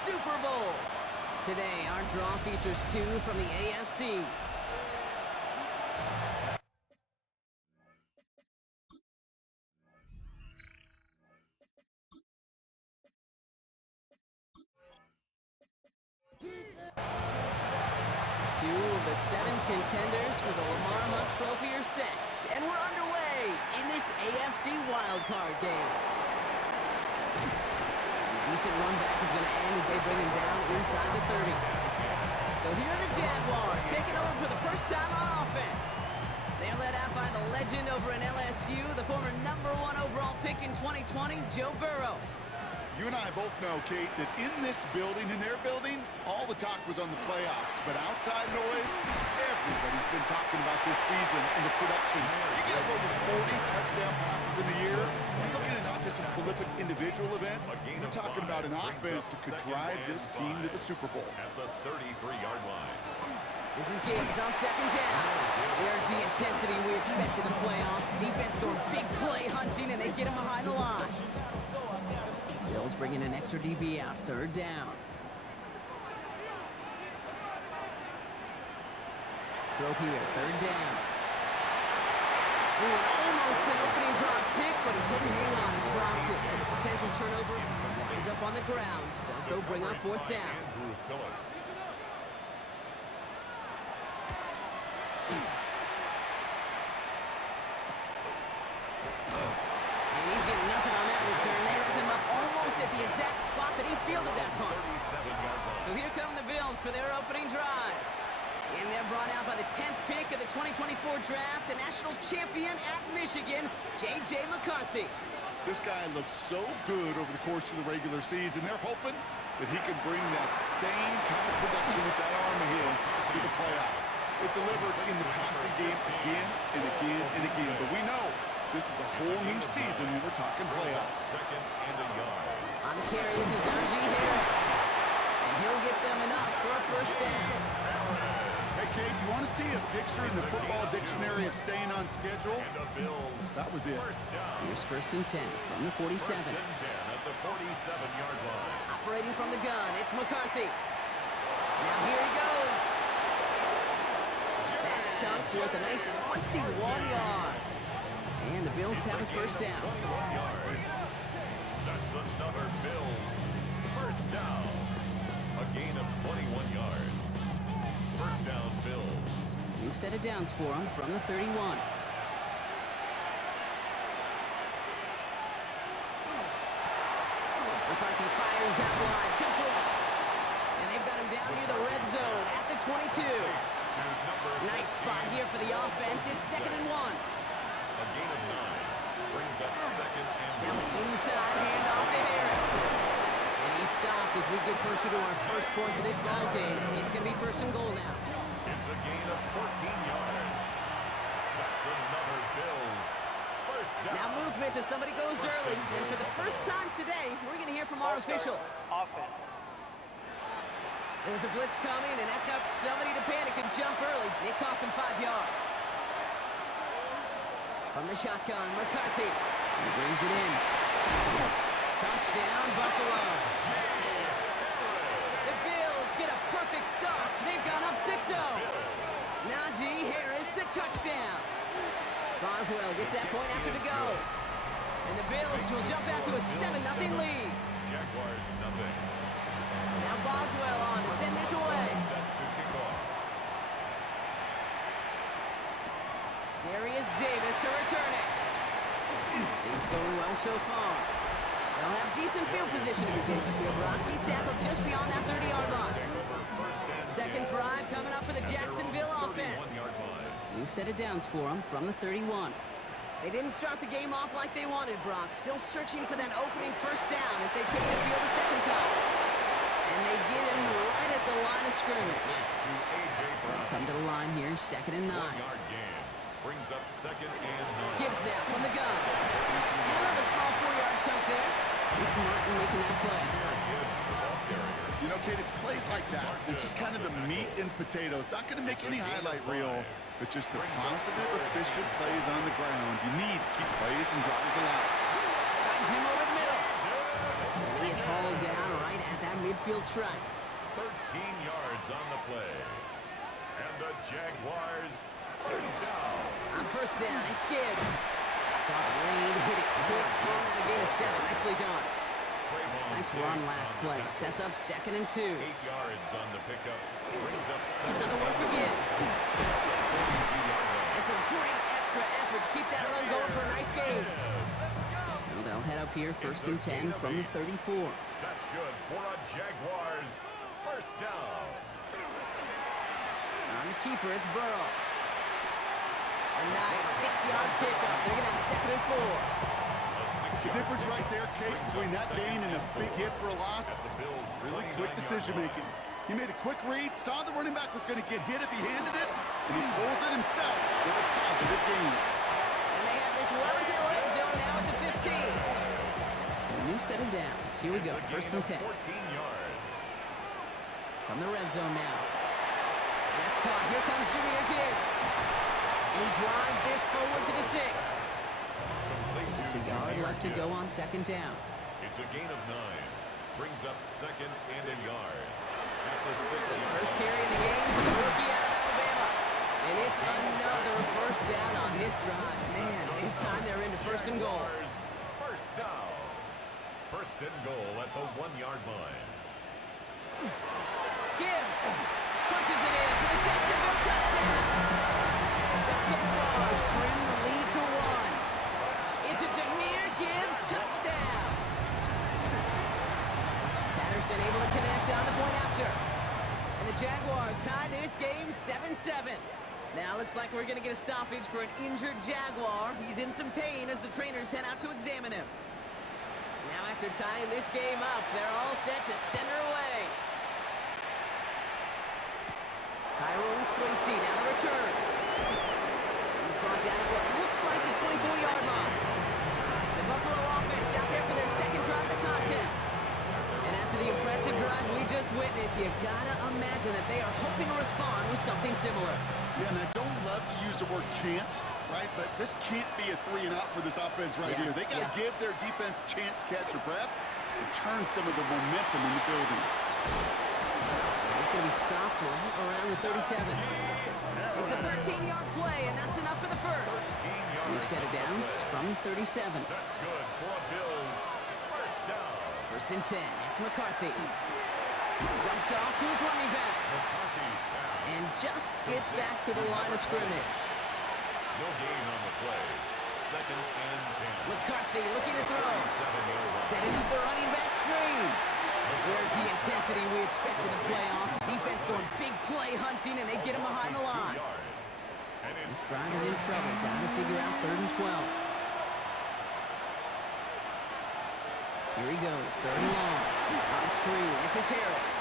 Super Bowl. Today, our draw features 2 from the AFC. Two of the 7 contenders for the Lamar Hunt Trophy are set, and we're underway in this AFC wildcard game. A decent run back is going to end as they bring him down inside the 30. So here are the Jaguars taking over for the first time on offense. They're led out by the legend over in LSU, the former #1 overall pick in 2020, Joe Burrow. You and I both know, Kate, that in this building, in their building, all the talk was on the playoffs. But outside noise, everybody's been talking about this season and the production. You get over 40 touchdown passes in a year. You're looking at not just a prolific individual event. You're talking about an offense that could drive this team to the Super Bowl. At the 33-yard line. This is Gibbs on second down. There's the intensity we expect in the playoffs. Defense going big play hunting, and they get him behind the line. Bills bringing an extra DB out, third down. Throw here, third down. Ooh, and almost an opening drop pick, but he couldn't hang on and dropped it. So the potential turnover winds up on the ground. Does though bring up fourth down. Andrew Phillips. And he's getting nothing on that return. They wrap him up almost at the exact spot that he fielded that punt. 37-yard line. So here come the Bills for their opening drive. And they're brought out by the 10th pick of the 2024 draft, a national champion at Michigan, J.J. McCarthy. This guy looks so good over the course of the regular season. They're hoping that he can bring that same kind of production with that arm of his to the playoffs. It delivered in the passing game again and again and again. But we know this is a whole new season when we're talking playoffs. Second and a yard. On the carry, this is Najee Harris. And he'll get them enough for a first down. Hey, Kate, you want to see a picture in the football dictionary of staying on schedule? And the Bills. That was it. First down. Here's first and 10 from the 47. First and 10 at the 47-yard line. Operating from the gun, it's McCarthy. Now here he goes. That chunk with a nice 21 yards. And the Bills have a first down. 21 yards. That's another Bills. First down. A gain of 21 yards. First down, Bills. New set of downs for him from the 31. McCarthy fires out wide, complete. And they've got him down near the red zone at the 22. Nice spot here for the offense. It's second and 1. A gain of 9 brings up second and Now 1. an inside handoff to Harris. And he's stopped as we get closer to our first points of this ball game. It's going to be first and goal now. It's a gain of 14 yards. That's another Bills. First down. Now movement as somebody goes early. And for the first time today, we're going to hear from our officials. Offense. There was a blitz coming, and that got somebody to panic and jump early. It cost him 5 yards. From the shotgun, McCarthy. He brings it in. Touchdown, Buffalo. The Bills get a perfect start. They've gone up 6-0. Najee Harris, the touchdown. Boswell gets that point after to go. And the Bills will jump out to a 7-0 lead. Jaguars nothing. Now Boswell on to send this away. Set to kick off. Darius Davis to return it. Things going well so far. They'll have decent field position to begin with here, Brock. He's tackled just beyond that 30-yard line. Second drive coming up for the Jacksonville offense. New set of downs for them from the 31. They didn't start the game off like they wanted, Brock. Still searching for that opening first down as they take the field a second time. And they get him right at the line of scrimmage. They'll come to the line here, second and 9. 1-yard gain brings up second and 9. Gibbs now from the gun. He'll have a small 4-yard chunk there. Martin making that play. You know, Kate, it's plays like that. They're just kind of the meat and potatoes. Not going to make any highlight reel, but just the positive, efficient plays on the ground. You need to keep plays and drives alive. Finds him over the middle. And he is hauled down right at that midfield field strike. 13 yards on the play. And the Jaguars first down. On first down, it's Gibbs. Saw the lane, hit it quick, caught on a gain of 7. Nicely done. Nice run last play. Sets up 2nd and 2. 8 yards on the pickup. Brings up 7. Another one for Gibbs. It's a great extra effort to keep that run going for a nice gain. So they'll head up here, 1st and 10 from the 34. That's good for a Jaguars first down. On the keeper, it's Burrow. A nice 6-yard pickup. They're going to have 2nd and 4. The difference right there, Kate, between that gain and a big hit for a loss, really quick decision-making. He made a quick read, saw the running back was going to get hit if he handed it, and he pulls it himself for a positive gain. And they have this well into the red zone now at the 15. So a new set of downs. Here we go, 1st and 10. 14 yards. From the red zone now. That's caught. Here comes Junior Gibbs. And he drives this forward to the 6. Just a yard left to go on 2nd down. It's a gain of 9. Brings up 2nd and a yard. At the 6-yard. First carry of the game for the rookie out of Alabama. And it's another first down on this drive. Man, this time they're into 1st and goal. First down. 1st and goal at the 1-yard line. Gibbs punches it in for the Jacksonville touchdown. The Jaguars trim the lead to 1. It's a Jahmyr Gibbs touchdown. Patterson able to connect on the point after. And the Jaguars tie this game 7-7. Now looks like we're going to get a stoppage for an injured Jaguar. He's in some pain as the trainers head out to examine him. Now after tying this game up, they're all set to send her away. Tyrone Tracy now the return. He's brought down at what looks like the 24-yard line. The Buffalo offense out there for their 2nd drive of the contest. And after the impressive drive we just witnessed, you gotta imagine that they are hoping to respond with something similar. Yeah, and I don't love to use the word can't, right? But this can't be a 3-and-out for this offense right here. They got to give their defense a chance to catch their breath and turn some of the momentum in the building. It's going to be stopped right around the 37. It's a 13-yard play, and that's enough for the first. We've set it down from 37. That's good for Bills. First down. 1st and 10. It's McCarthy. Dumped off to his running back. McCarthy's pass. And just gets back to the line of scrimmage. No gain on the play. 2nd and 10. McCarthy looking to throw. 37-yard. Setting up the running back screen. Where's the intensity we expect in the playoffs? Defense going big play hunting, and they get him behind the line. This drive is in trouble. Got to figure out 3rd and 12. Here he goes, 3rd and long. On the screen, this is Harris.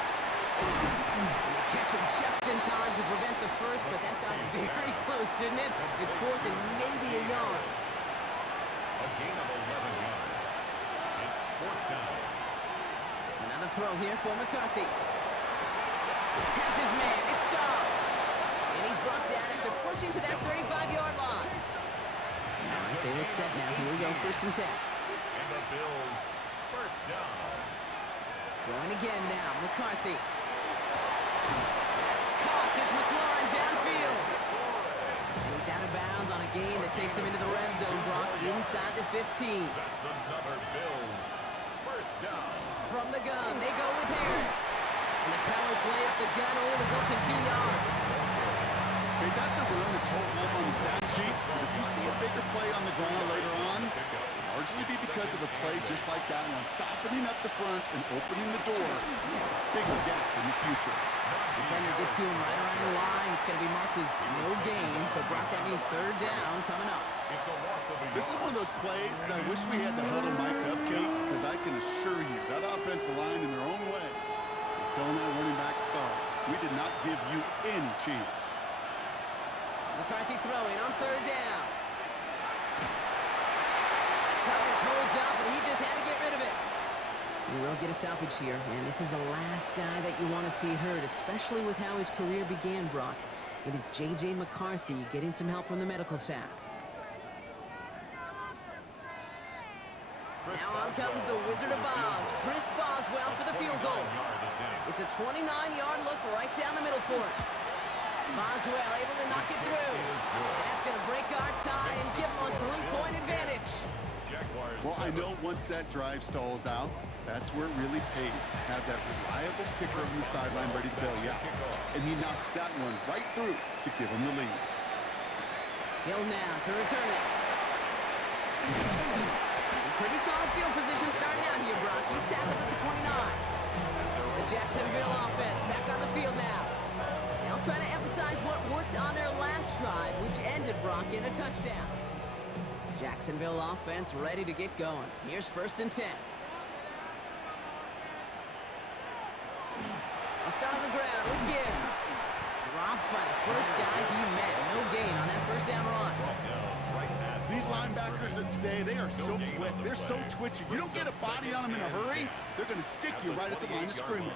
And they catch him just in time to prevent the first, but that got very close, didn't it? It's 4th and maybe a yard. A gain of 11 yards. It's 4th down. Another throw here for McCarthy. Has his man, it stops. And he's brought down after pushing to that 35-yard line. All right, they look set now. Here we go, 1st and 10. And the Bills, first down. Throwing again now, McCarthy. That's caught. It's McLaurin downfield. And he's out of bounds on a gain that takes him into the red zone, Brock, inside the 15. That's another Bills, first down. From the gun, they go with Harris. And the power play up the gut only results in 2 yards. Okay, that's a run that's hold up on the stat sheet, but if you see a bigger play on the draw later on, it'll largely be because of a play just like that one, softening up the front and opening the door. Bigger gap in the future. Defender gets to him right around the line. It's going to be marked as no gain, so Brock, that means 3rd down coming up. It's a loss of a This is one of those plays that I wish we had the huddle mic'd up, Kate, because I can assure you that offensive line in their own way is telling that running back sorry. We did not give you any chance. McCarthy throwing on 3rd down. Coverage holds up, and he just had to get rid of it. We will get a stoppage here, and this is the last guy that you want to see hurt, especially with how his career began, Brock. It is J.J. McCarthy getting some help from the medical staff. Now on comes the Wizard of Oz, Chris Boswell for the field goal. It's a 29-yard look right down the middle for it. Boswell able to knock it through. And that's going to break our tie and give them a 3-point advantage. Well, I know once that drive stalls out, that's where it really pays to have that reliable kicker on the sideline ready to bail you out. And he knocks that one right through to give him the lead. Hill now to return it. Pretty solid field position starting out here, Brock. He's tackled at the 29. The Jacksonville offense back on the field now. Now trying to emphasize what worked on their last drive, which ended, Brock, in a touchdown. Jacksonville offense ready to get going. Here's 1st and 10. I'll start on the ground with Gibbs. Dropped by the first guy he met. No gain on that first down run. These linebackers of today, they are so quick. They're so twitchy. You don't get a body on them in a hurry, they're going to stick you right at the line of scrimmage.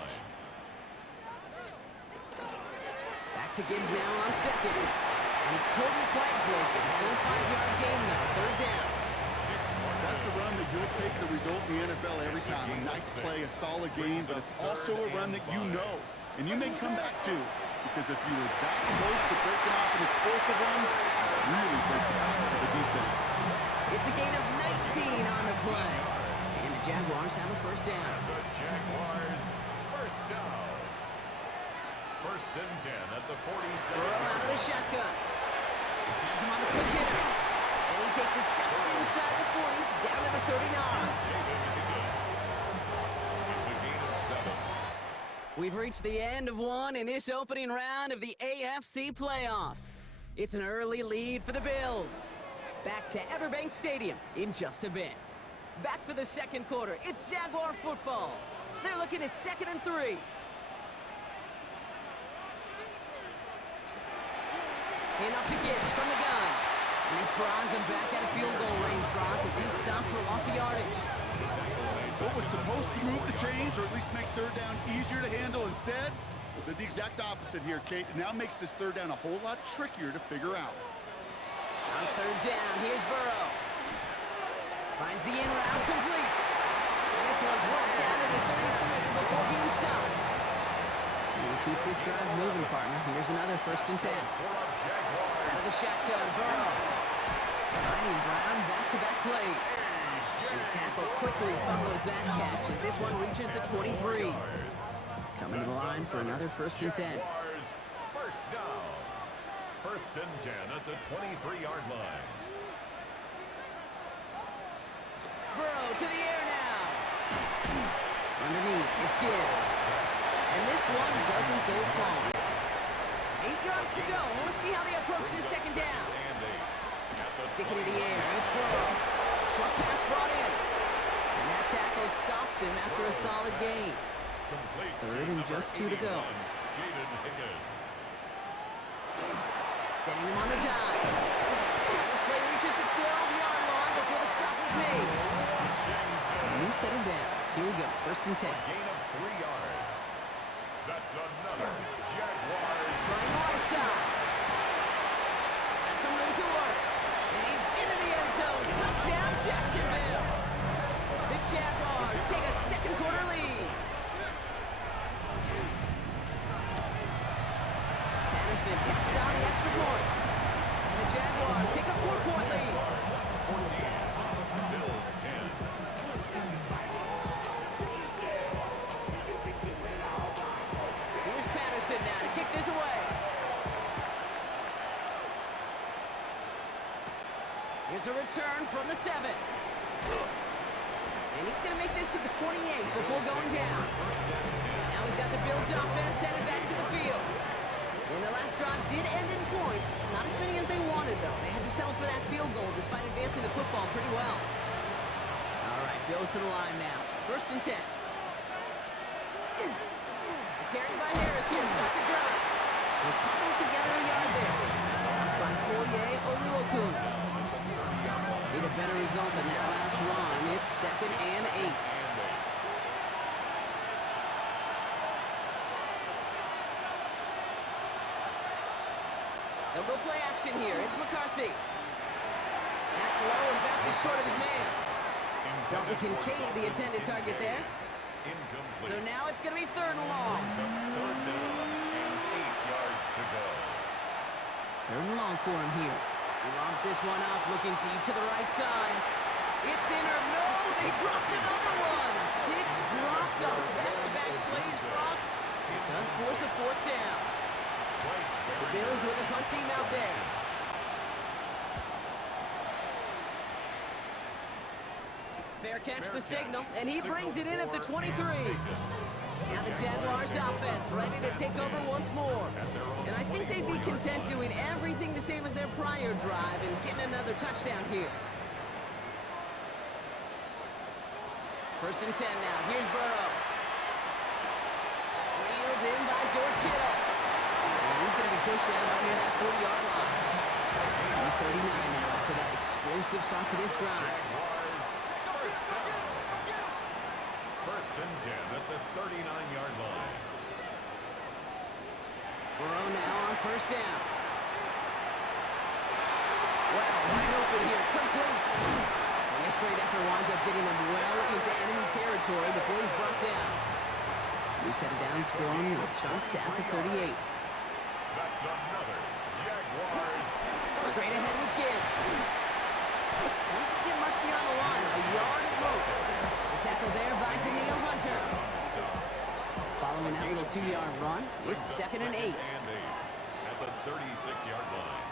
Back to Gibbs now on 2nd. He couldn't quite break it. Still 5-yard gain though. 3rd down. That's a run that you'll take the result in the NFL every time. A nice play, a solid game, but it's also a run that you know. And you may come back to, because if you were that close to breaking off an explosive run, really break the backs of the defense. It's a gain of 19 on the play. And the Jaguars have a 1st down. The Jaguars, 1st down. 1st and 10 at the 47. Burrow out of the shotgun. Has him on the quick hitter. And he takes it just inside the 40, down to the 39. It's a gain of 7. We've reached the end of one in this opening round of the AFC playoffs. It's an early lead for the Bills. Back to Everbank Stadium in just a bit. Back for the 2nd quarter. It's Jaguar football. They're looking at 2nd and 3. Enough to Gibbs from the gun. And this drives him back out of field goal range, Brock, as he's stopped for loss of yardage. What was supposed to move the chains, or at least make 3rd down easier to handle instead, well, did the exact opposite here, Kate. It now makes this 3rd down a whole lot trickier to figure out. On 3rd down, here's Burrow. Finds the in route complete. And this one's worked down to the 33 before being stopped. We'll keep this drive moving, partner. Here's another 1st and 10. Out of the shotgun, Burrow. Finding Brown back-to-back plays. And the tackle quickly follows that catch as this one reaches the 23. Coming to the line for another 1st and 10. 1st down. 1st and 10 at the 23-yard line. Burrow to the air now. Underneath, it's Gibbs. And this one doesn't go far. 8 yards to go. Let's see how they approach this 2nd down. Sticking in the air, it's Burrow. Short pass brought in. And that tackle stops him after a solid gain. 3rd and just 2 to go. Setting him on the dive. And this play reaches the 12-yard line before the stop is made. So a new set of downs. Here we go, 1st and 10. Gain of 3 yards. That's another Jaguars. Running right side. Got some room to work. And he's into the end zone. Touchdown, Jacksonville. The Jaguars take a 2nd quarter lead. Patterson tacks on the extra point. And the Jaguars take a 4-point lead. 14. Bills 10. Here's Patterson now to kick this away. Here's a return from the 7. And he's going to make this to the 28 before going down. Now we've got the Bills offense headed back to the field. And their last drive did end in points. Not as many as they wanted, though. They had to settle for that field goal despite advancing the football pretty well. All right, Bills to the line now. 1st and 10. Carried by Harris here to start the drive. They're cobbled together a yard there. Stopped by Fourier Oluokun. Need a better result than that last run. It's 2nd and 8. They'll go play action here. It's McCarthy. That's low and bounces short of his man. Dalton Kincaid, the intended target there. So now it's going to be 3rd and long. Third and long for him here. He lobs this one up, looking deep to the right side. It's in or no, they dropped another one. Picks dropped on back-to-back plays, Brock. It does force a fourth down. The Bills with a punt team out there. Fair catch the signal, and he brings it in at the 23. Now the Jaguars offense ready to take over once more. And I think they'd be content doing everything the same as their prior drive and getting another touchdown here. First and 10 now. Here's Burrow. Reeled in by George Kittle. And he's going to be pushed down up near that 40-yard line. 39 now after that explosive start to this drive. First and 10 at the 39-yard line. Burrow now on first down. Wow, wide open here. Complete. And this great effort winds up getting them well into enemy territory before he's brought down. New set of downs for him. It starts at the 38. That's another Jaguars. Straight ahead with Gibbs. Doesn't get much beyond the line. A yard at most. The tackle there by Daniil Hunter. Following that little 2-yard run, it's second and 8. At the 36-yard line.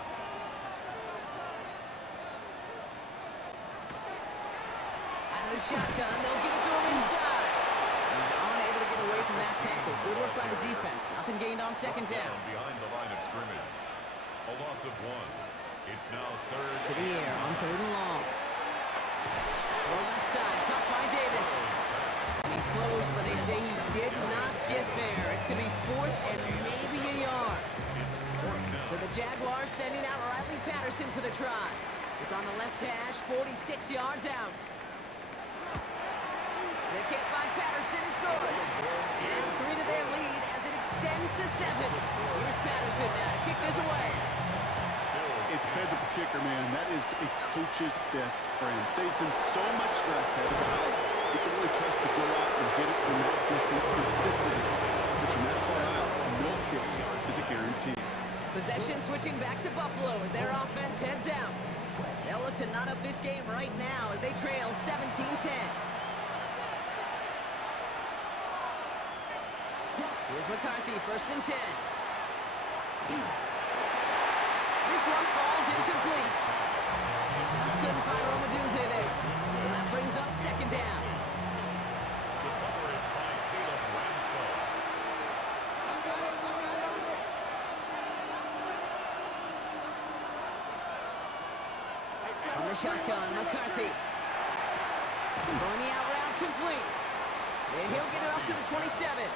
Out of the shotgun, they'll give it to him inside. He's unable to get away from that tackle. Good work by the defense. Nothing gained on second down. Behind the line of scrimmage. A loss of 1. It's now third. To the air on third and long. Throw left side, caught by Davis. He's close, but they say he did not get there. It's going to be fourth and maybe a yard. So the Jaguars sending out Riley Patterson for the try. It's on the left hash, 46 yards out. The kick by Patterson is good. And 3 to their lead as it extends to 7. Here's Patterson now to kick this away. A dependable kicker, man. That is a coach's best friend. Saves him so much stress to have a guy he can really trust to go out and hit it from that distance consistently. Because from that far out, no kick is a guarantee. Possession switching back to Buffalo as their offense heads out. They'll look to knot up this game right now as they trail 17-10. Here's McCarthy, first and 10. This one falls incomplete. Just couldn't find Romadunze there. So that brings up second down. The coverage by Caleb Ramsell. From the shotgun, McCarthy. Throwing the out route complete. And he'll get it up to the 27.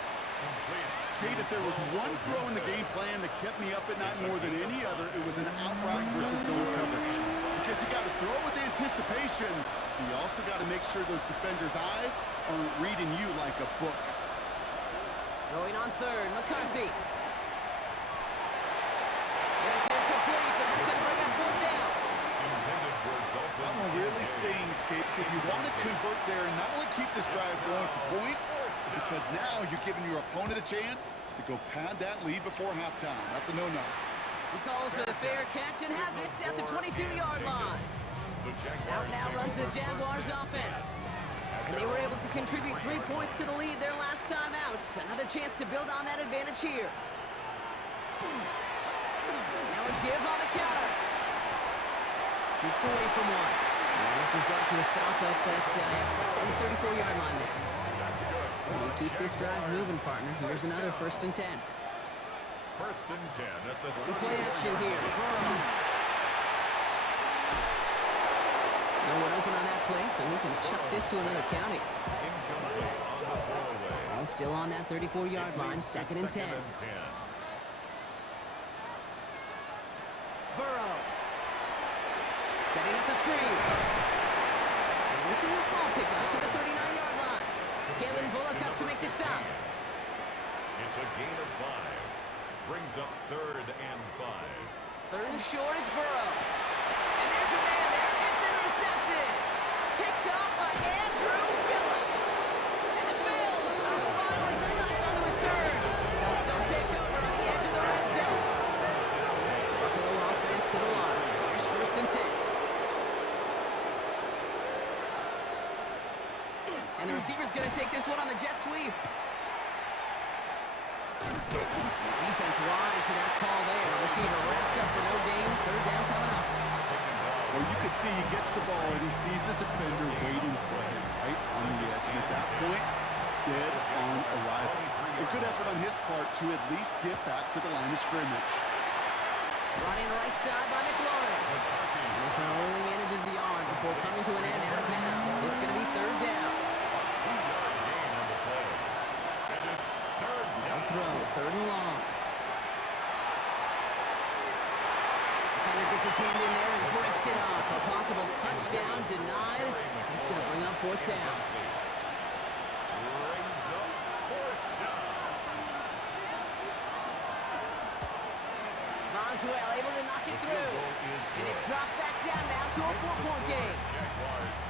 Kate, if there was one throw in the game plan that kept me up at night more than any other, it was an out route versus zone coverage. Because you got to throw with anticipation, and you also got to make sure those defenders' eyes aren't reading you like a book. Going on third, McCarthy. And it's incomplete, and that's going to bring up fourth down. That one really stings, Kate, because you want to convert there and not only keep this drive going for points, because now you're giving your opponent a chance to go pad that lead before halftime. That's a no-no. He calls for the fair catch and has it at the 22-yard line. Out now runs the Jaguars offense. And they were able to contribute 3 points to the lead their last time out. Another chance to build on that advantage here. Now a give on the counter. Shoots away from one. And this is brought to a stop up at the 34-yard line there. You keep this drive moving, partner. Here's another first and 10. First and 10 at the Play action here. No one open on that play, so he's going to chuck this to another county. All still on that 34-yard line, second and 10. Burrow. Setting up the screen. And this is a small pickup to the 39-yard line. Kalen Bullock up to make the stop. It's a gain of 5. Brings up third and 5. Third and short, it's Burrow. And there's a man there. It's intercepted. Picked up by Andrew Phillips. And the Bills are finally stopped on the return. They'll still take over on the edge of the red zone. Buffalo this one on the jet sweep. Defense wise to that call there. Receiver wrapped up for no gain. Third down coming up. Well, you could see he gets the ball and he sees the defender waiting for him right on the edge. And at that point, dead on arrival. A good effort on his part to at least get back to the line of scrimmage. Running right side by McLaurin. And this one only manages the yard before coming to an end out of bounds. It's going to be third down. They'll throw, third and long. Defender gets his hand in there and breaks it up. A possible touchdown denied. It's going to bring up fourth down. Boswell able to knock it through. And it's dropped back down now to a 4-point game.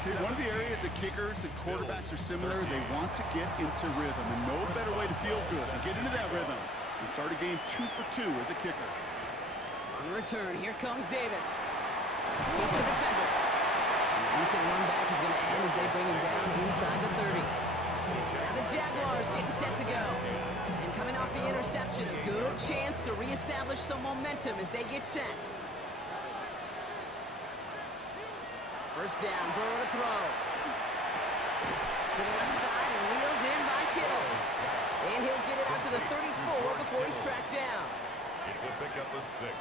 Okay, one of the areas that kickers and quarterbacks are similar, they want to get into rhythm. And no better way to feel good than get into that rhythm and start a game 2 for 2 as a kicker. On the return, here comes Davis. Escapes the defender. And a decent run back is going to end as they bring him down inside the 30. Now the Jaguars getting set to go. And coming off the interception, a good chance to reestablish some momentum as they get set. First down, Burrow to throw. To the left side and wheeled in by Kittle. And he'll get it out to the 34 before he's tracked down. It's a pickup of 6.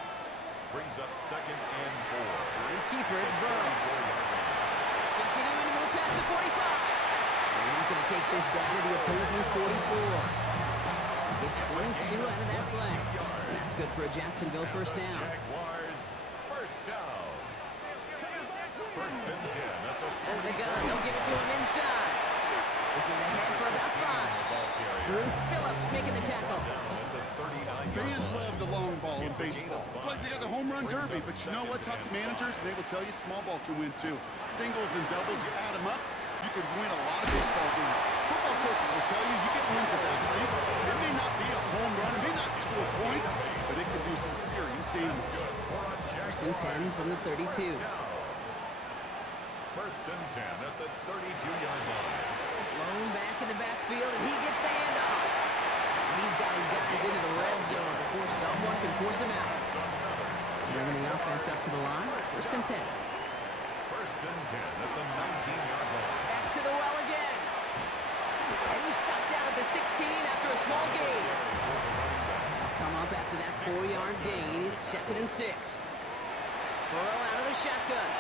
Brings up second and 4. On the keeper, it's Burrow. Continuing to move past the 45. And he's going to take this down to the opposing 44. Get 22 out of that play. And that's good for a Jacksonville first down. Jaguars first down. First and 10 at the Out of the gun, they'll give it to him inside. This is ahead for about 5. Drew Phillips making the tackle. Fans love the long ball in baseball. It's like they got the home run derby, but you know what? Talk to managers, and they will tell you small ball can win too. Singles and doubles, you add them up, you could win a lot of baseball games. Football coaches will tell you get wins at that rate. It may not be a home run, it may not score points, but it can do some serious damage. First and 10 from the 32. First and 10 at the 32-yard line. Blown back in the backfield, and he gets the handoff. He's got his guys into the red zone before someone can force him out. Bringing the offense up to the line. First and 10. First and 10 at the 19-yard line. Back to the well again. And he's stopped out at the 16 after a small gain. They'll come up after that 4-yard gain. It's second and 6. Burrow out of the shotgun.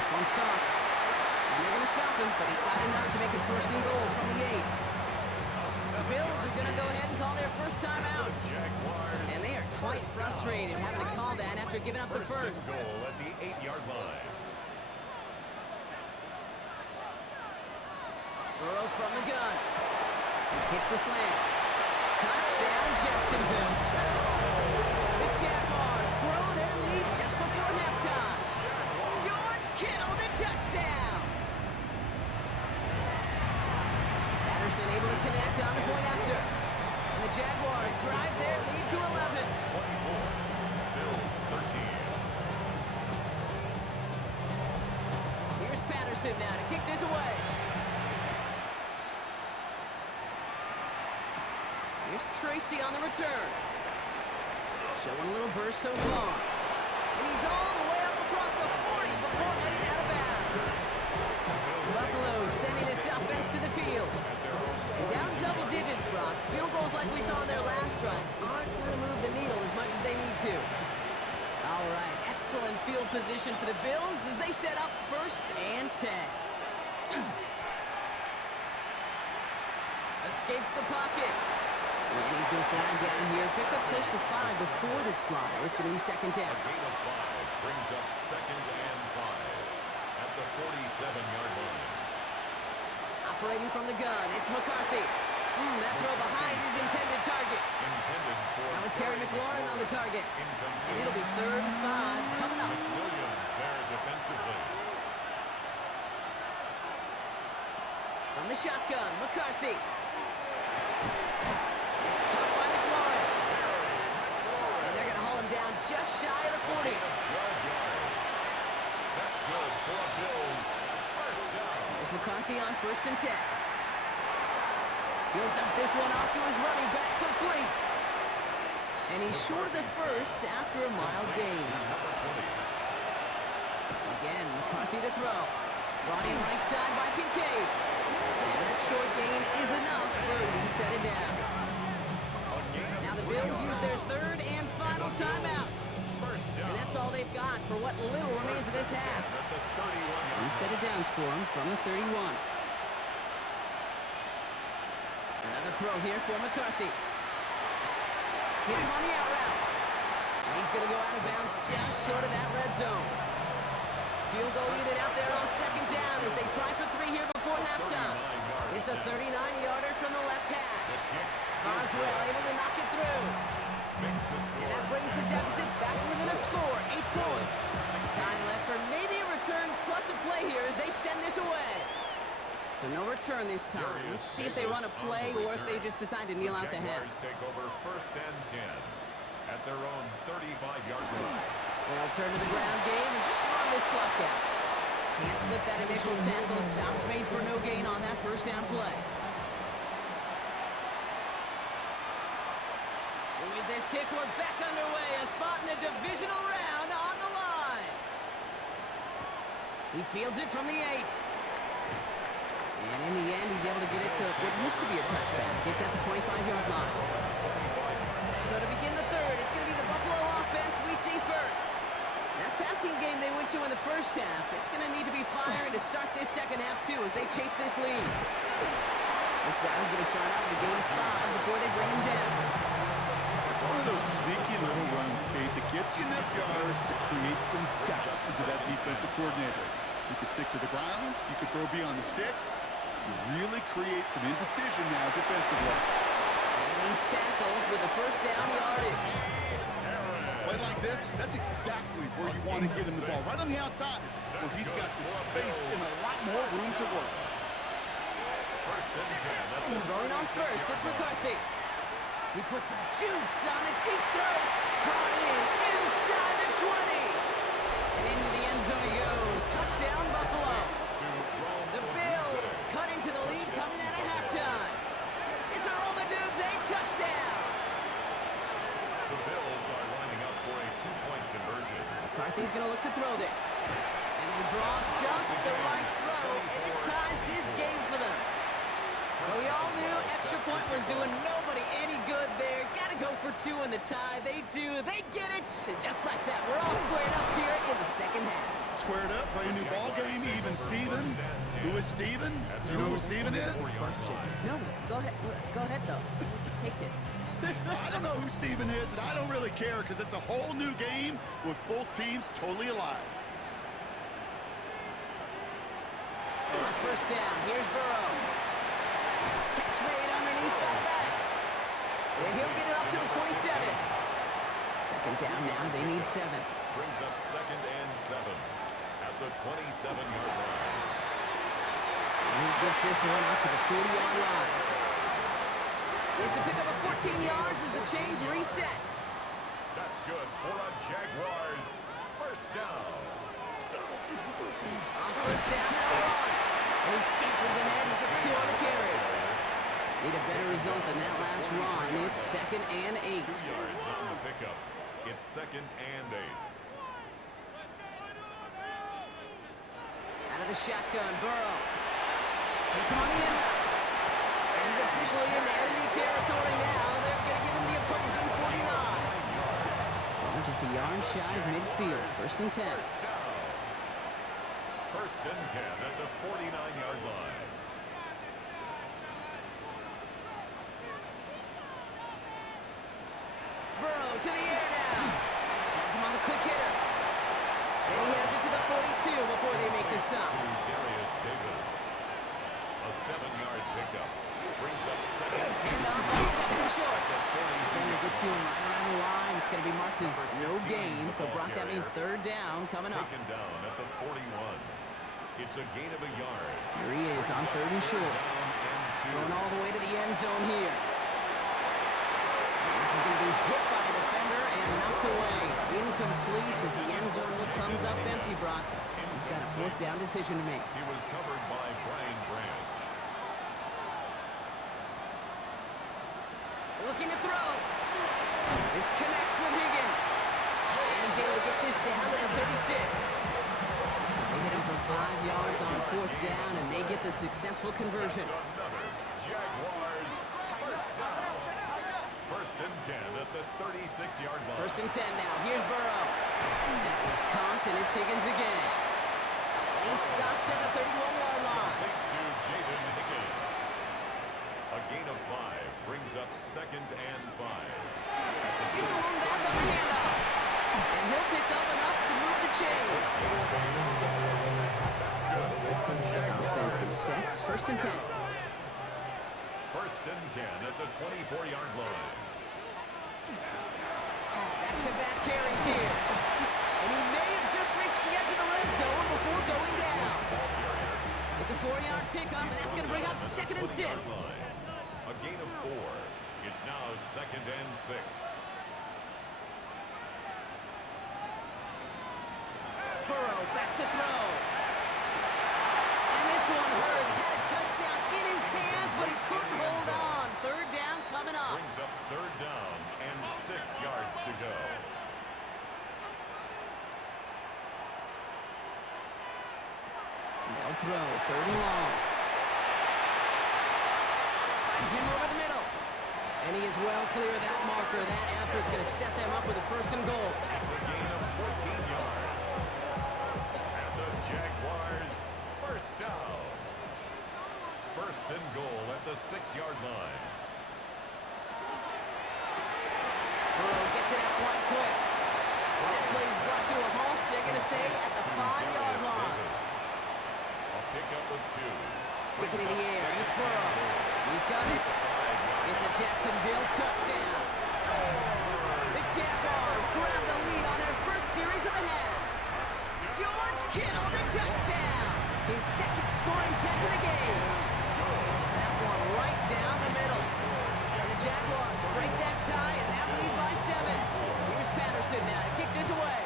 This one's caught. And they're going to stop him, but he got enough to make it first and goal from the 8. The Bills are going to go ahead and call their first time out. And they are quite frustrated having to call that after giving up the first. Goal at the 8-yard line. Burrow from the gun. Hits the slant. Touchdown, Jacksonville. The Jaguars grow their lead just before halftime. George Kittle, the touchdown. Patterson able to connect on the point after. And the Jaguars drive their lead to 11. 24. Bills 13. Here's Patterson now to kick this away. Here's Tracy on the return. Showing a little burst so far. And he's all the way up across the 40 before heading out of bounds. Buffalo sending its offense to the field. Down double digits, Brock. Field goals like we saw on their last drive aren't going to move the needle as much as they need to. All right, excellent field position for the Bills as they set up first and 10. Escapes the pocket. And he's going to slide down here. Picked up close to 5 before the slide. It's going to be second down. A gain of 5 brings up second and 5 at the 47-yard line. Operating from the gun, it's McCarthy. That throw behind his intended target. That was Terry McLaurin on the target. And it'll be third and 5 coming up. Williams there defensively. From the shotgun, McCarthy. It's caught by McLaurin. And they're going to haul him down just shy of the 40. 12 yards. That's good for Bills. First down. There's McCarthy on first and 10. He'll dump this one off to his running back, complete. And he's short of the first after a mild gain. Again, McCarthy to throw. Brought in right side by Kincaid. And that short gain is enough for a new set it down. Now the Bills use their third and final timeout. And that's all they've got for what little remains of this half. New set it downs for him from the 31. Another throw here for McCarthy. Hits him on the out route. And he's going to go out of bounds just short of that red zone. Field goal needed out there on second down as they try for 3 here before halftime. It's a 39-yarder from the left hash. Boswell able to knock it through. And that brings the deficit back within a score, 8 points. Time left for maybe a return plus a play here as they send this away. So no return this time. Let's see if they run a play or if they just decide to kneel out the half. Take over 1st and 10 at their own 35-yard line. They'll turn to the ground game and just run this clock out. Can't slip that initial tackle. Stops made for no gain on that first down play. With this kick, we're back underway. A spot in the divisional round on the line. He fields it from the 8. And in the end, he's able to get it to what used to be a touchback. It's at the 25-yard line. So to begin the third, it's going to be the Buffalo offense we see first. That passing game they went to in the first half, it's going to need to be firing to start this second half, too, as they chase this lead. This drive is going to start out with a gain of 5 before they bring him down. It's one of those sneaky little runs, Kate, that gets you enough yards to create some doubt into that defensive coordinator. You could stick to the ground, you could throw beyond the sticks. You really create some indecision now defensively. And he's tackled with the first down yardage. Play like this, that's exactly where you want to get him the ball. Right on the outside, where he's got the space and a lot more room to work. 1st and 10. Going on first, it's McCarthy. He puts some juice on a deep throw. Brought in inside the 20. And into the end zone he goes. Touchdown, Buffalo. The Bills cut into the lead coming out of halftime. It's a roll the dudes, a touchdown. The Bills are lining up for a 2-point conversion. McCarthy's going to look to throw this. And they draw just the right throw, and it ties this game for them. Well, we all knew extra point was doing nobody any good there. Got to go for 2 in the tie. They do. They get it. And just like that, we're all squared up here in the second half. Squared up, brand new ball game, even Steven. Who is Steven? Do you know who Steven is? No, go ahead. Go ahead, though. Take it. I don't know who Steven is, and I don't really care because it's a whole new game with both teams totally alive. On first down, here's Burrow. Catch made underneath that back. And he'll get it up to the 27. Second down now, they need 7. Brings up 2nd and 7 at the 27-yard line. And he gets this one up to the 40-yard line. It's a pickup of 14 yards as the chains reset. That's good for a Jaguars first down. On first down, they'll run. And he scampers ahead and gets 2 on the carry. Need a better result than that last run. It's 2nd and 8. 2 yards on the pickup. It's 2nd and 8. Out of the shotgun, Burrow. Hits him on the end route. And he's officially in enemy territory now. They're going to give him the opposing 49. Well, just a yard shy of midfield. 1st and 10. First down. 1st and 10 at the 49-yard line. Burrow to the air now. Has him on the quick hitter. And he has it to the 42 before they make the stop. To Darius Davis. A 7-yard pickup. Brings up 2nd. And off on 2nd and short. Defender gets to him right around the line. It's going to be marked as no gain. So, Brock, that means 3rd down coming up. Taken down at the 41. It's a gain of a yard. Here he is on 3rd and short. Going all the way to the end zone here. This is going to be hit by a defender and knocked away. Incomplete as the end zone look comes up empty, Brock. You've got a 4th down decision to make. He was covered by Brian Branch. looking to throw. This connects with Higgins. And he's able to get this down to the 36. They hit him for 5 yards on 4th down, and they get the successful conversion. Another Jaguars first down. First and 10 at the 36-yard line. First and 10 now. Here's Burrow. That is comped, and it's Higgins again. And he's stopped at the 31-yard line. To Jaden Higgins. A gain of 5 brings up 2nd and 5. He's the one back on the handoff. And he'll pick up enough to move the chains. Offense is set. First and 10. First and 10 at the 24-yard line. Back-to-back carries here. And he may have just reached the edge of the red zone before going down. It's a 4-yard pickup, and that's going to bring up 2nd and 6. A gain of 4. It's now 2nd and 6. Burrow back to throw. And this one hurts. Had a touchdown in his hands, but he couldn't hold on. 3rd down coming up. Brings up 3rd down and 6 yards to go. They'll throw. 3rd and long. Finds him over the middle. And he is well clear of that marker. That effort's going to set them up with a 1st and goal. It's a gain of 14 yards. And the Jaguars first down. 1st and goal at the 6-yard line. Burrow gets it out wide quick. And that play is brought to a halt, so they're going to say at the 5-yard line. A pickup of 2. Sticking in the air. It's Burrow. He's got it. It's a Jacksonville touchdown. The Jaguars grab the lead on their first series of the half. George Kittle, the touchdown. His 2nd scoring catch of the game. That one right down the middle. And the Jaguars break that tie and now lead by 7. Here's Patterson now to kick this away.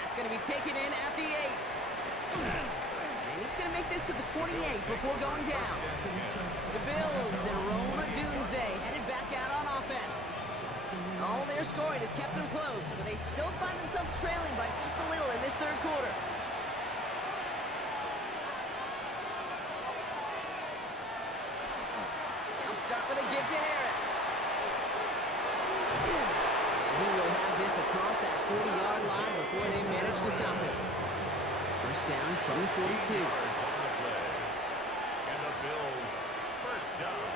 That's going to be taken in at the 8. And he's going to make this to the 28 before going down. The Bills and Roma Dunze headed back out on offense. All their scoring has kept them close, but they still find themselves trailing by just a little in this 3rd quarter. They'll start with a give to Harris. And he will have this across that 40-yard line before they manage to stop him. First down from the 42. Yards on the play. And the Bills first down.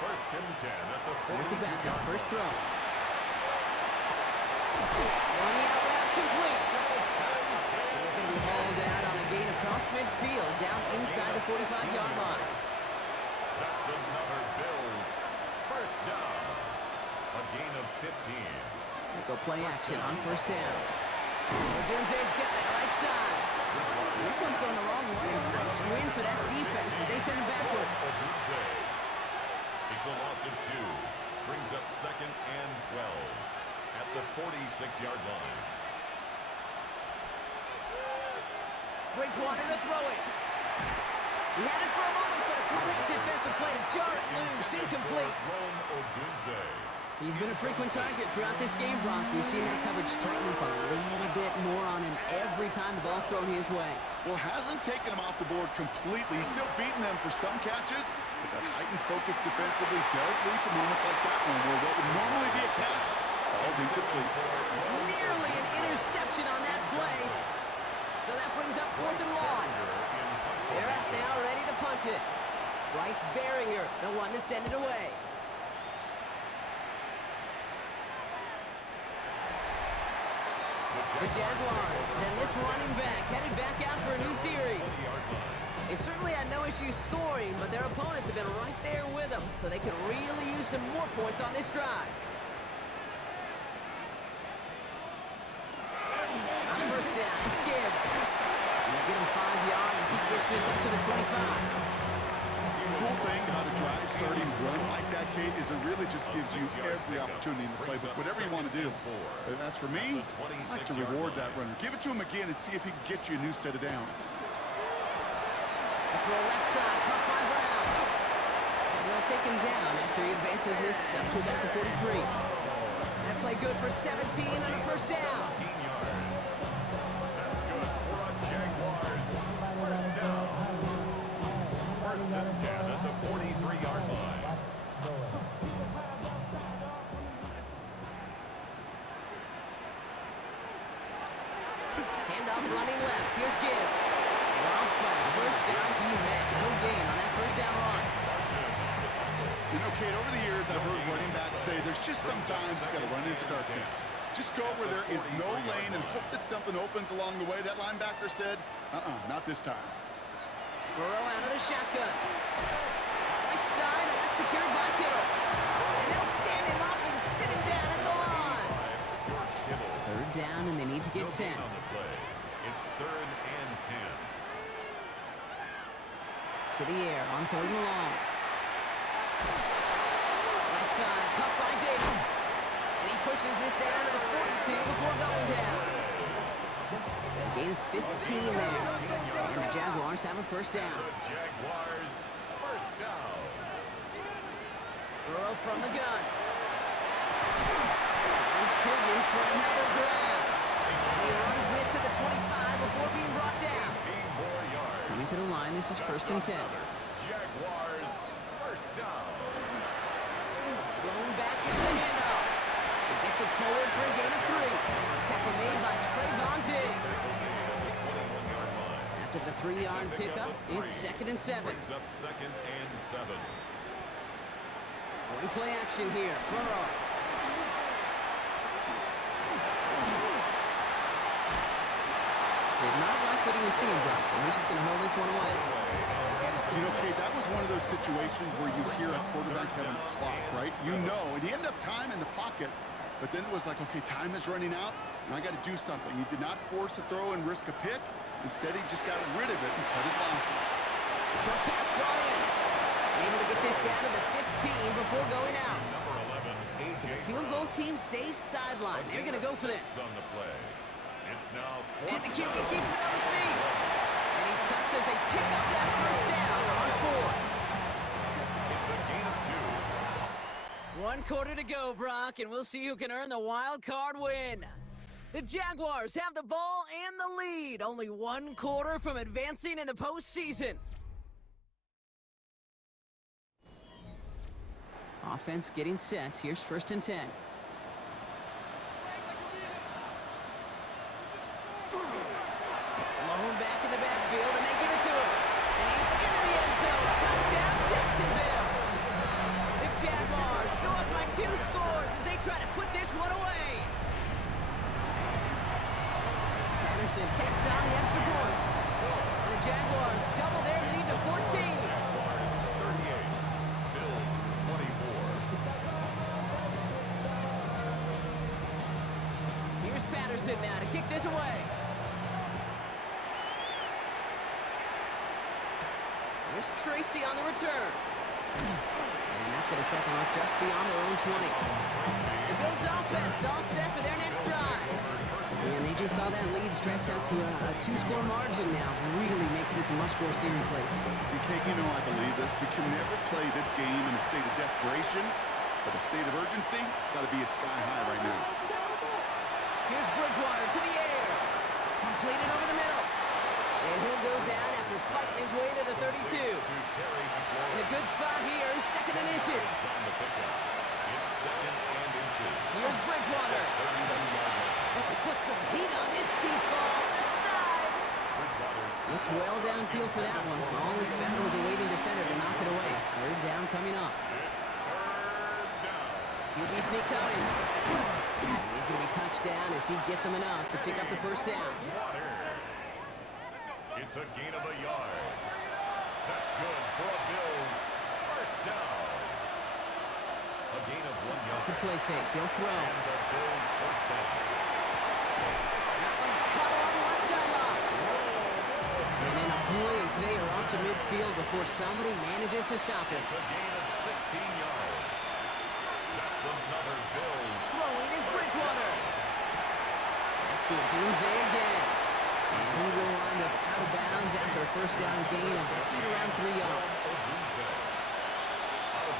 1st and 10 at the 42. There's the backup. First throw. On the out route, complete. He's going to be hauled out on a gain across midfield, down inside the 45-yard line. That's another Bills first down. A gain of 15. They go play action on first down. Dunze's got it right side. And this one's going the wrong way. Nice win for that defense as they send him backwards. It's a loss of 2. Brings up 2nd and 12 at the 46-yard line. Bridgewater to throw it. He had it for a moment, but a great defensive play to jar it loose. Incomplete. He's been a frequent target throughout this game, Brock. We've seen that coverage tighten up a little bit more on him every time the ball's thrown his way. Well, hasn't taken him off the board completely. He's still beating them for some catches, but that heightened focus defensively does lead to moments like that one where what would normally be a catch falls incomplete. Nearly an interception on that play. So that brings up 4th and long. They're out now, ready to punt it. Bryce Baringer, the one to send it away. The Jaguars send this running back, headed back out for a new series. They've certainly had no issues scoring, but their opponents have been right there with them, so they could really use some more points on this drive. On first down, it's Gibbs. He'll get him 5 yards as he gets this up to the 25. The cool thing about a drive starting run like that, Kate, is it really just gives you every opportunity in the playbook, whatever you want to do. But as for me, I like to reward that runner. Give it to him again and see if he can get you a new set of downs. Throw left side, caught by Brown. take him down after he advances this up to about the 43. That play good for 17 and a first down. 17 yards. That's good for a Jaguars first down. First and 10 at the 43-yard line. Handoff running left. Here's Gibbs. Rob flat. First down he met. No gain on that first down run. You know, Kate, over the years, I've heard running backs say there's just sometimes you got to run into darkness. Just go where there is no lane and hope that something opens along the way. That linebacker said, not this time. Burrow out of the shotgun. Right side, and that's secured by Kittle. And they'll stand him up and sit him down at the line. Third down, and they need to get 10. On the play. It's third and 10. To the air on third and long. Right side, cut by Davis. And he pushes this down to the 42 before going down. Gain of 15 there. And the Jaguars have a first down. The Jaguars first down. Throw from the gun. Finds Higgins for another grab. He runs this to the 25 before being brought down. 18 more yards. Coming to the line, this is first and 10. Jaguars first down. Going back is the handoff. He gets it forward for a gain of 3. Tackle made by Trayvon Diggs. After the 3-yard pickup, it's second and 7. Brings up second and 7. One play action here. Burrow. Did not like what he was seeing, Brock, so he's just going to hold this one away. You know, Kate, that was one of those situations where you hear a quarterback having a clock, right? You know, and he had enough time in the pocket, but then it was like, okay, time is running out, and I got to do something. He did not force a throw and risk a pick. Instead, he just got rid of it and cut his losses. Short pass brought in. Able to get this down to the 15 before going out. Number 11, So the field goal team stays sidelined. They're going to go for this. on the play. It's now And the QB keeps it on the sneak. And he's touched as they pick up that first down on 4. It's a gain of 2. 1 quarter to go, Brock, and we'll see who can earn the wild card win. The Jaguars have the ball and the lead. Only 1 quarter from advancing in the postseason. Offense getting set. Here's first and 10. Malone back in the backfield, and they give it to him. And he's into the end zone. Touchdown, Jacksonville. The Jaguars go up by 2 scores as they try to put this one away. Patterson takes on the extra point. And the Jaguars double their lead to 14. Jaguars 38. Bills 24. Here's Patterson now to kick this away. There's Tracy on the return. And that's going to set them up just beyond their own 20. The Bills offense all set for their next drive. And they just saw that lead stretch out to a 2-score margin now. Really makes this a must-score series late. And Kate, you know I believe this. You can never play this game in a state of desperation, but a state of urgency got to be a sky high right now. Here's Bridgewater to the air. Completed over the middle. And he'll go down after fighting his way to the 32. In a good spot here, second and inches. It's second and inches. Here's Bridgewater. Oh, he put some heat on this deep ball, left side. Looked well downfield for that one. All he found was a waiting defender to knock it away. Third down coming up. It's third down. QB sneak coming. And he's going to be touched down as he gets him enough to pick up the first down. It's a gain of a yard. That's good for a Bills first down. A gain of 1 yard. The play fake, he'll throw. And the Bills first down. That one's caught along the left sideline. And in a blink, they are off to midfield before somebody manages to stop it. It's a gain of 16 yards. That's another Bills. Throwing is Bridgewater. That's to Odunze again. And he will wind up out of bounds after a first down gain of right around 3 yards. Out of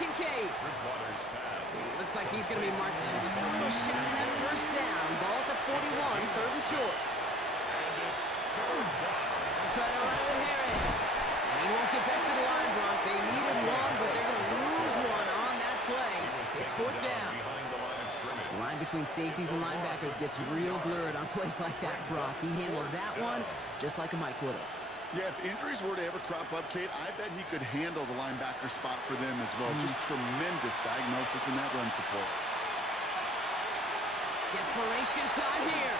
Kincaid. Bridgewater's pass. Looks like he's going to be marked just a little shy of that first down. Ball at the 41, third and short. And it's third down. They'll try to run it with Harris. And he won't get back to the line, Brock. They needed one, but they're going to lose one on that play. It's fourth down. Behind the line of scrimmage. The line between safeties and linebackers gets real blurred on plays like that, Brock. He handled that one just like a Mike would have. Yeah, if injuries were to ever crop up, Kate, I bet he could handle the linebacker spot for them as well. Just tremendous diagnosis in that run support. Desperation time here.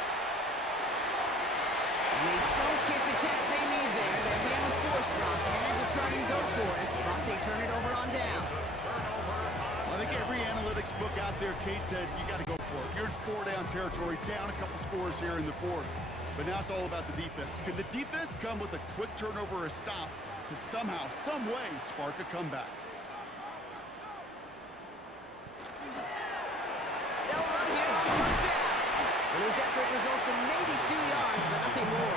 And they don't get the catch they need there. Their hand was forced, Brock. They had to try and go for it. Brock, they turn it over on downs. I think every analytics book out there, Kate said, you got to go for it. You're in four-down territory, down a couple scores here in the fourth. But now it's all about the defense. Can the defense come with a quick turnover or a stop to somehow, some way, spark a comeback? They'll run here on first down. And his effort results in maybe 2 yards, but nothing more.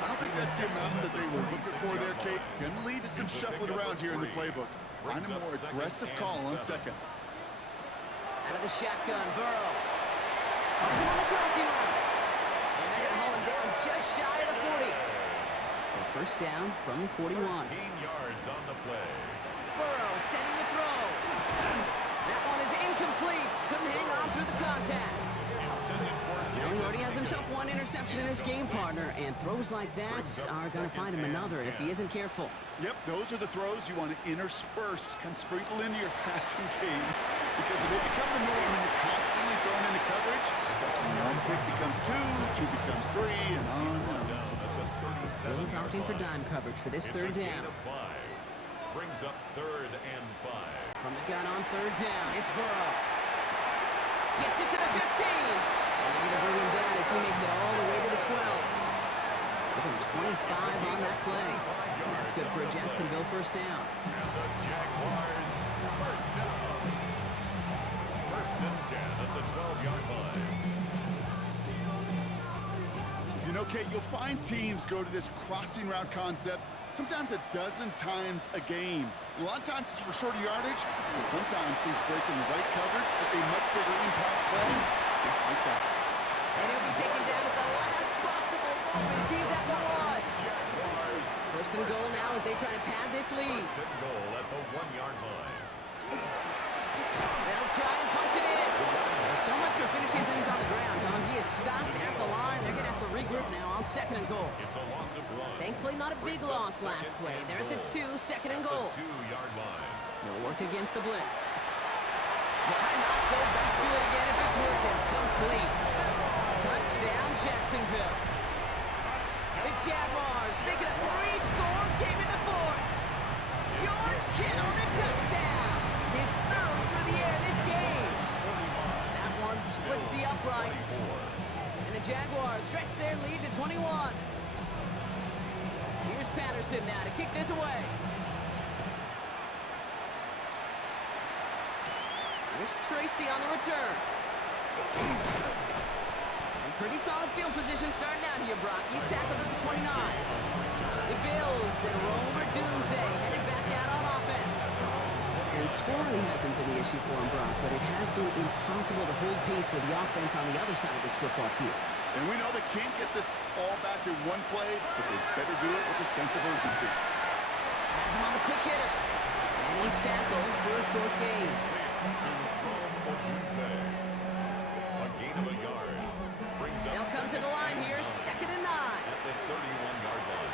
I don't think that's the amount that they were looking for there, Kate. Can lead to some shuffling around here in the playbook. Find a more aggressive call on second. Out of the shotgun, Burrow. Finds him on the crossing route. And they're going to haul him down just shy of the 40. So first down from the 41. 13 yards on the play. Burrow setting the throw. That one is incomplete. Couldn't hang on through the contact. Now he already has himself one interception in this game, partner, and throws like that are going to find him another if he isn't careful. Yep, those are the throws you want to intersperse, kind of sprinkle into your passing game. Because if they become the norm and you're constantly thrown into coverage, that's when one pick becomes two becomes three, and on and on. Bills opting for dime coverage for this third down. Brings up third and 5. From the gun on third down, it's Burrow. Gets it to the 15. And they're going to bring him down as he makes it all the way to the 12. Give him 25 on that play. And that's good for a Jacksonville first down. And the Jaguars first down. First and 10 at the 12-yard line. You know, Kate, you'll find teams go to this crossing route concept sometimes a dozen times a game. A lot of times it's for shorter yardage, but sometimes teams breaking the right coverage for a much bigger impact play, just like that. And he'll be taken down at the last possible moment. He's at the 1. Jaguars. First and goal now as they try to pad this lead. First and goal at the 1-yard line. They'll try and punch it in. So much for finishing things on the ground, huh? He is stopped at the line. They're going to have to regroup now on second and goal. It's a loss of 1. Thankfully, not a big loss last play. They're at the 2, second and goal. 2-yard line. They'll work against the blitz. Why not go back to it again if it's working? Complete. Touchdown, Jacksonville. The Jaguars make it a 3-score game in the fourth. George Kittle, the touchdown. His third through the air this game. That one splits the uprights. And the Jaguars stretch their lead to 21. Here's Patterson now to kick this away. Here's Tracy on the return. And pretty solid field position starting out here, Brock. He's tackled at the 29. The Bills and Romer Dunze headed back out on offense. And scoring hasn't been the issue for him, Brock, but it has been impossible to hold pace with the offense on the other side of this football field. And we know they can't get this all back in one play, but they better do it with a sense of urgency. Has him on the quick hitter. And he's tackled for a short gain. A gain of a yard. Brings up They'll come to the line here, second and 9. at the 31-yard line.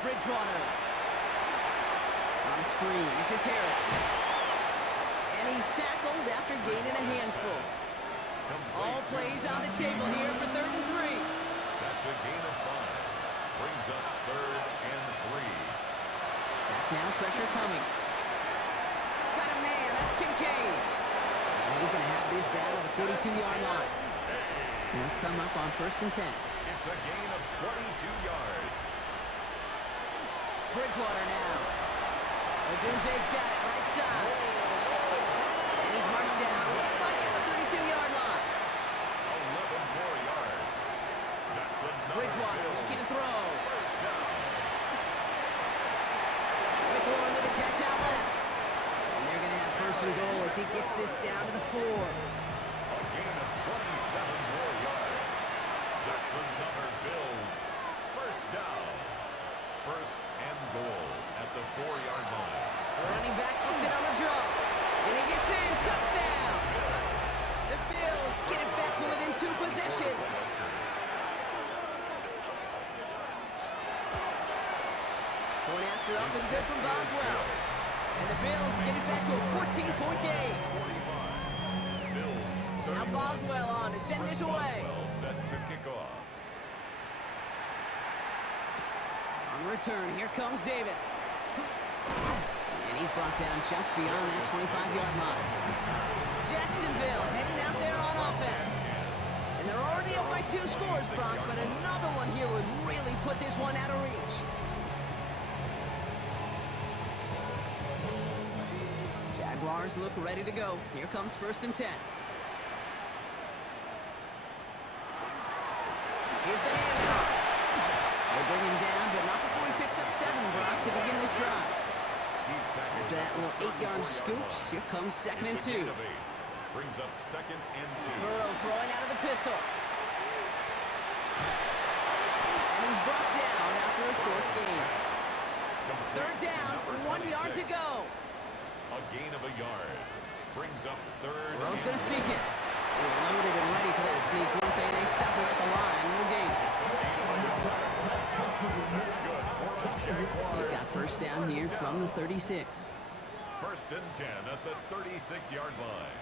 Bridgewater. On the screen, this is Harris. And he's tackled after gaining a handful. All plays on the table here for third and 3. That's a gain of 5. Brings up third and 3. Back now, pressure coming. Got a man, that's Kincaid. And he's going to have this down at the 42-yard line. They'll come up on first and 10. It's a gain of 22 yards. Bridgewater now. Odunze's got it right side. And he's marked down. Looks like at the 32-yard line. 11 more yards. That's another Bridgewater Bills looking to throw. first down. First and goal as he gets this down to the 4. A gain of 27 more yards. That's another Bills first down. First and goal at the 4-yard line. The running back gets it on the draw. And he gets in. Touchdown. The Bills get it back to within 2 possessions. Point after up and good from Boswell. And the Bills get it back to a 14-point game. 45. Bills. Now Boswell on to send this away. Boswell set to kick off. On the return, here comes Davis. And he's brought down just beyond that 25-yard line. Jacksonville heading out there on offense. And they're already up by 2 scores, Brock, but another one here would really put this one out of reach. Jaguars look ready to go. Here comes 1st and 10. Here's the handoff. They bring him down, but not before he picks up 7, Brock, to begin this drive. After that little 8-yard scoop, here comes 2nd and 2. Brings up 2nd and 2. Burrow throwing out of the pistol. And he's brought down after a short gain. 3rd down, 1 yard to go. A gain of a yard. Brings up 3rd. Burrow's going to sneak it. They're loaded and ready for that sneak. They stop him at the line. No gain. That's good for the Jaguars. They've got 1st down here from the 36. 1st and 10 at the 36-yard line.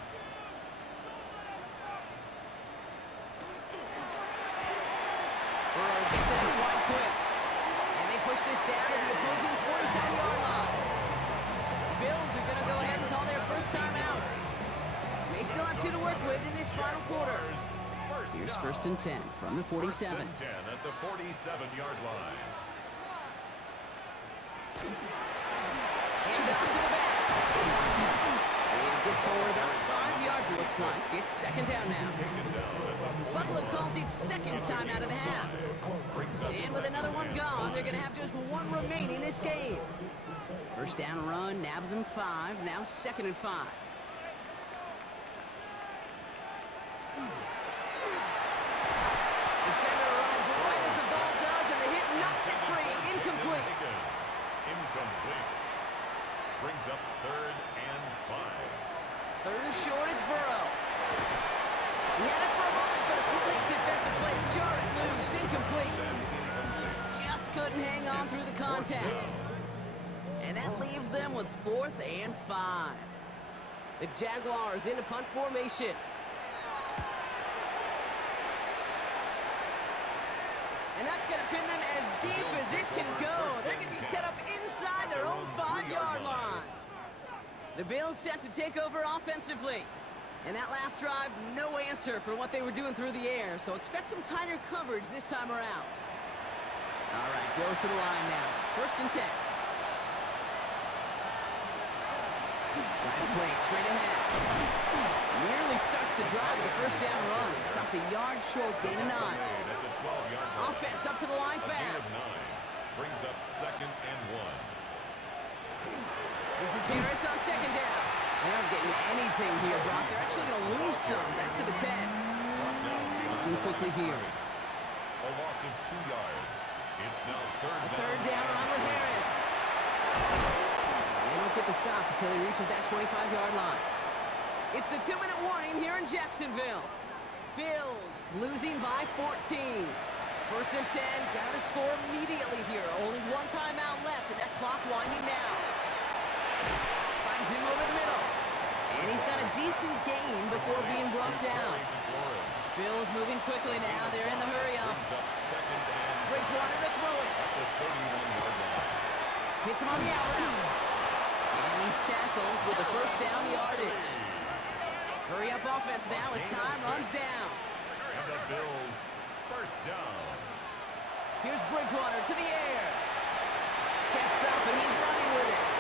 Burrow gets it out wide quick. And they push this down to the opposing 47-yard line. The Bills are going to go ahead and call their first timeout. They still have 2 to work with in this final quarter. Here's 1st and 10 from the 47. 1st and 10 at the 47-yard line. And down to the back. And good forward about 5 yards, it looks like. It's 2nd down now. Buffalo calls it 2nd time out of the half. And with another one gone, they're going to have just 1 remaining in this game. 1st down run, nabs them 5. Now 2nd and 5. Defender arrives right as the ball does, and the hit knocks it free. Incomplete. Incomplete. Brings up 3rd and 5. 3rd and short, it's Burrow. He had it for a moment, but a great defensive play to jar it loose. Incomplete. Just couldn't hang on through the contact. And that leaves them with 4th and 5. The Jaguars into punt formation. And that's going to pin them as deep as it can go. They're going to be set up inside their own 5-yard line. The Bills set to take over offensively. And that last drive, no answer for what they were doing through the air. So expect some tighter coverage this time around. All right, Bills to the line now. 1st and 10. Drive play straight ahead. Nearly starts the drive with a 1st down run. Stopped a yard short, gain of 9. Offense up to the line fast. Brings up 2nd and 1. This is Harris on 2nd down. They're not getting anything here, Brock. They're actually going to lose some. Back to the 10. Looking quickly here. A loss of 2 yards. It's now 3rd down. 3rd down on with Harris. They don't get the stop until he reaches that 25-yard line. It's the 2-minute warning here in Jacksonville. Bills losing by 14. 1st and 10, gotta score immediately here. Only 1 timeout left, and that clock winding down. Finds him over the middle. And he's got a decent gain before being brought down. Bills moving quickly now. They're in the hurry-up. Bridgewater to throw it. Hits him on the out route. And he's tackled with the 1st down yardage. Hurry-up offense now as time runs down. And the Bills 1st down. Here's Bridgewater to the air. Steps up and he's running with it.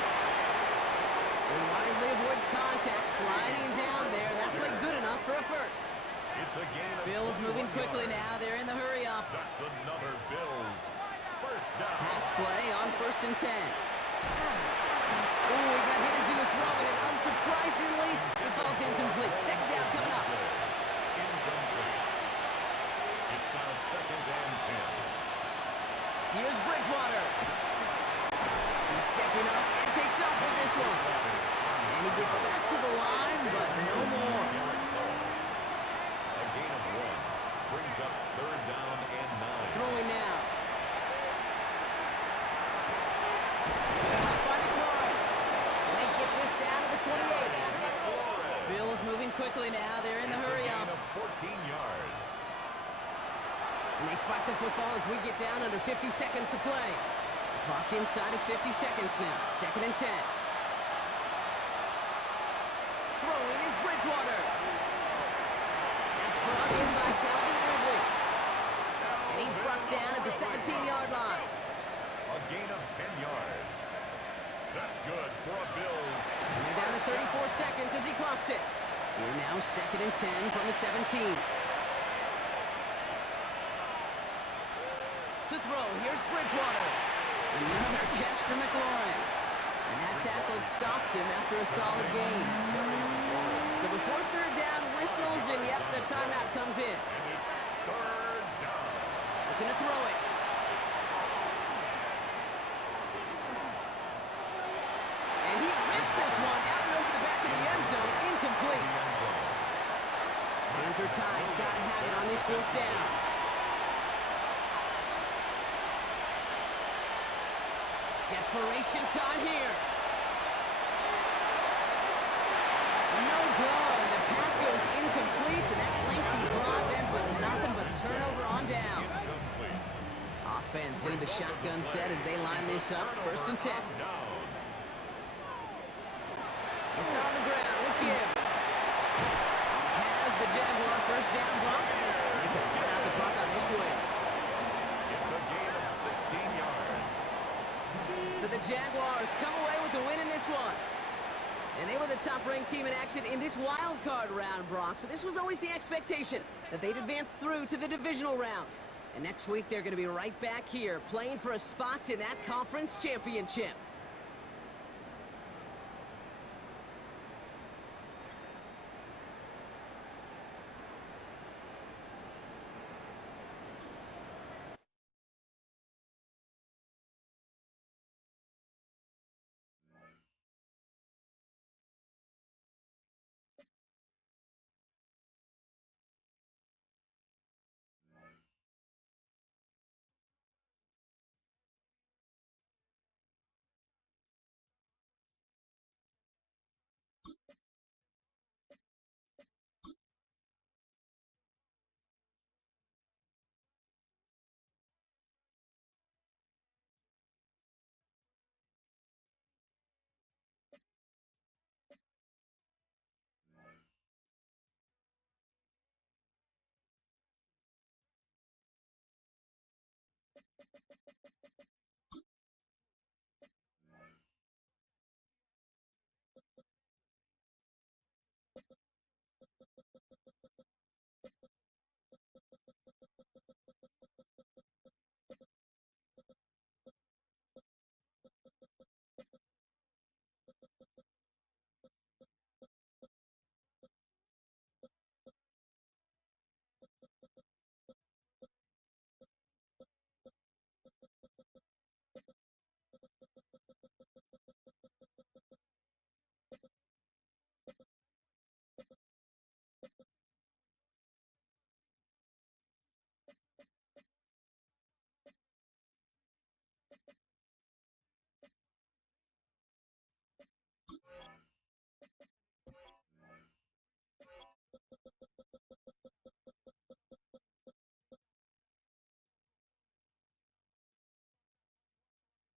He wisely avoids contact, sliding down there. That played good enough for a 1st. It's a gain of Bills moving quickly now. They're in the hurry-up. That's another Bills 1st down. Pass play on 1st and 10. Oh, he got hit as he was throwing it. Unsurprisingly, it falls incomplete. Second down coming up. Incomplete. It's now 2nd and 10. Here's Bridgewater. He's stepping up and takes off with this one. And he gets back to the line, but no more. A gain of 1 brings up 3rd down and 9. Throwing now. It's caught by McLaurin. And they get this down to the 28. Bills moving quickly now. They're in the hurry up. 14 yards. And they spike the football as we get down under 50 seconds to play. The clock inside of 50 seconds now. 2nd and 10. Throwing is Bridgewater. That's brought in by Calvin Ridley. And he's brought down at the 17-yard line. A gain of 10 yards. That's good for a Bills. And they're down to 34 seconds as he clocks it. We're now 2nd and 10 from the 17. To throw, here's Bridgewater. Another catch for McLaurin. And that tackle stops him after a solid gain. So before 3rd down whistles, and yep, the timeout comes in. And it's 3rd down. Looking to throw it. And he rips this one out and over the back of the end zone. Incomplete. Hands are tied. Gotta have it on this 4th down. Desperation time here. No good. The pass goes incomplete, and that lengthy drive ends with nothing but a turnover on downs. Incomplete. Offense in the shotgun set as they line this up. 1st and 10. They start on the ground with Gibbs. Has the Jaguar 1st down block. They can run out the clock on this way. It's a gain of 16 yards. So the Jaguars come away with the win in this one. And they were the top-ranked team in action in this wild card round, Brock. So this was always the expectation, that they'd advance through to the divisional round. And next week, they're going to be right back here, playing for a spot in that conference championship.